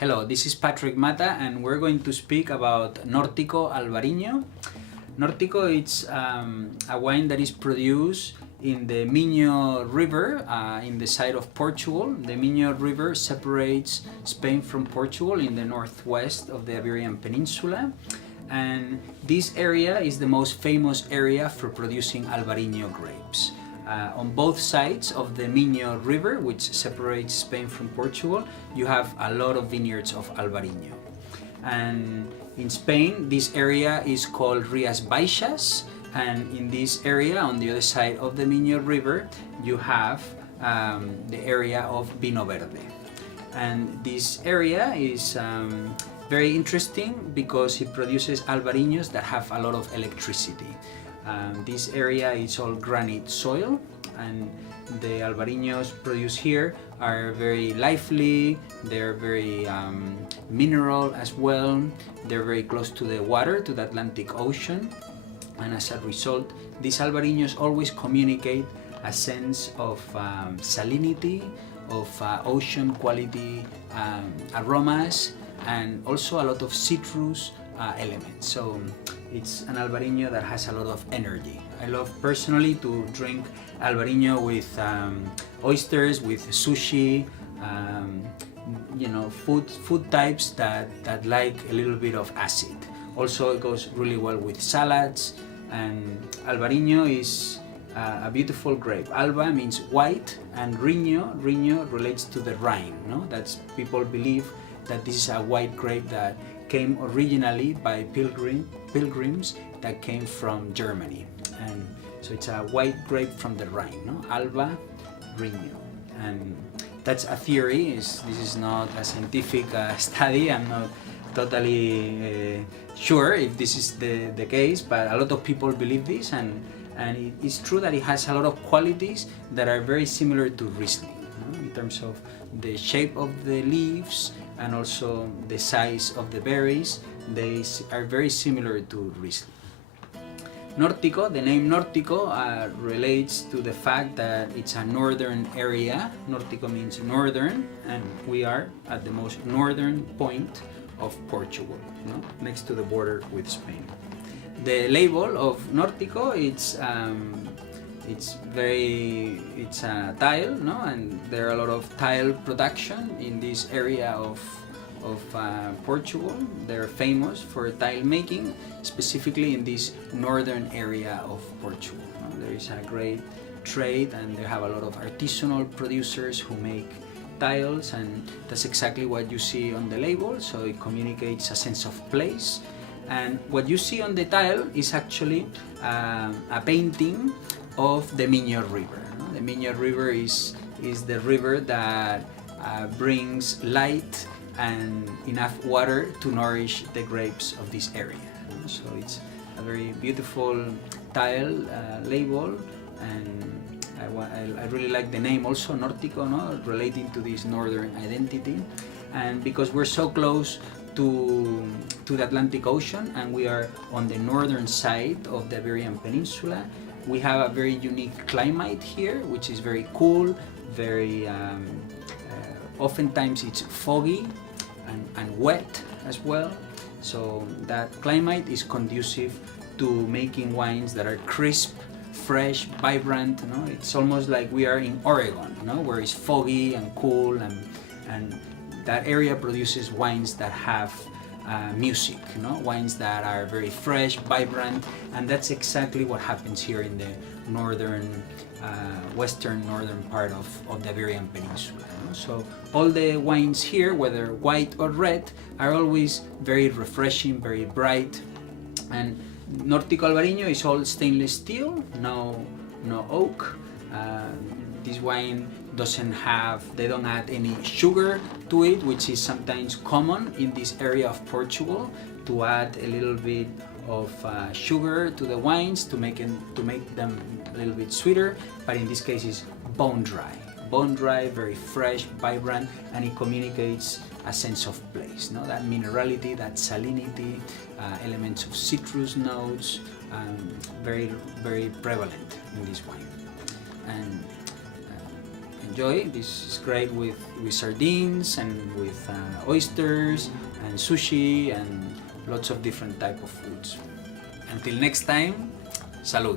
Hello, this is Patrick Mata and we're going to speak about Nortico Alvarinho. Nortico is a wine that is produced in the Minho River in the side of Portugal. The Minho River separates Spain from Portugal in the northwest of the Iberian Peninsula, and this area is the most famous area for producing Alvarinho grapes. On both sides of the Minho River, which separates Spain from Portugal, you have a lot of vineyards of Alvarinho. And in Spain, this area is called Rías Baixas, and in this area, on the other side of the Minho River, you have the area of Vinho Verde. And this area is very interesting because it produces Alvarinhos that have a lot of electricity. This area is all granite soil, and the Alvarinhos produced here are very lively, they're very mineral as well, they're very close to the water, to the Atlantic Ocean, and as a result, these Alvarinhos always communicate a sense of salinity, of ocean quality aromas, and also a lot of citrus elements. So it's an Alvarinho that has a lot of energy. I love personally to drink Alvarinho with oysters, with sushi, food types that like a little bit of acid. Also, it goes really well with salads. And Alvarinho is a beautiful grape. Alba means white, and Riño relates to the Rhine. No? That's, people believe that this is a white grape that came originally by pilgrims that came from Germany, and so it's a white grape from the Rhine, no? Alba Riño, and that's a theory. This is not a scientific study. I'm not totally sure if this is the case, but a lot of people believe this, and it is true that it has a lot of qualities that are very similar to Riesling, in terms of the shape of the leaves and also the size of the berries. They are very similar to Riesling. Nortico, the name Nortico relates to the fact that it's a northern area. Nortico means northern, and we are at the most northern point of Portugal, next to the border with Spain. The label of Nortico, it's a tile, and there are a lot of tile production in this area of Portugal. They're famous for tile making, specifically in this northern area of Portugal. There is a great trade, and they have a lot of artisanal producers who make tiles, and that's exactly what you see on the label. So it communicates a sense of place. And what you see on the tile is actually a painting of the Minho River. The Minho River is the river that brings light and enough water to nourish the grapes of this area. So it's a very beautiful tile label, and I really like the name also, Nortico, relating to this northern identity. And because we're so close to the Atlantic Ocean, and we are on the northern side of the Iberian Peninsula, we have a very unique climate here, which is very cool, very oftentimes it's foggy and wet as well. So that climate is conducive to making wines that are crisp, fresh, vibrant. It's almost like we are in Oregon, where it's foggy and cool, and that area produces wines that have music, wines that are very fresh, vibrant, and that's exactly what happens here in the western northern part of the Iberian Peninsula. So all the wines here, whether white or red, are always very refreshing, very bright. And Nortico Alvarinho is all stainless steel, no oak. This wine they don't add any sugar to it, which is sometimes common in this area of Portugal, to add a little bit of sugar to the wines to make them a little bit sweeter, but in this case it's bone dry, very fresh, vibrant, and it communicates a sense of place, that minerality, that salinity, elements of citrus notes, very, very prevalent in this wine. And enjoy. This is great with sardines and with oysters and sushi and lots of different type of foods. Until next time, salud.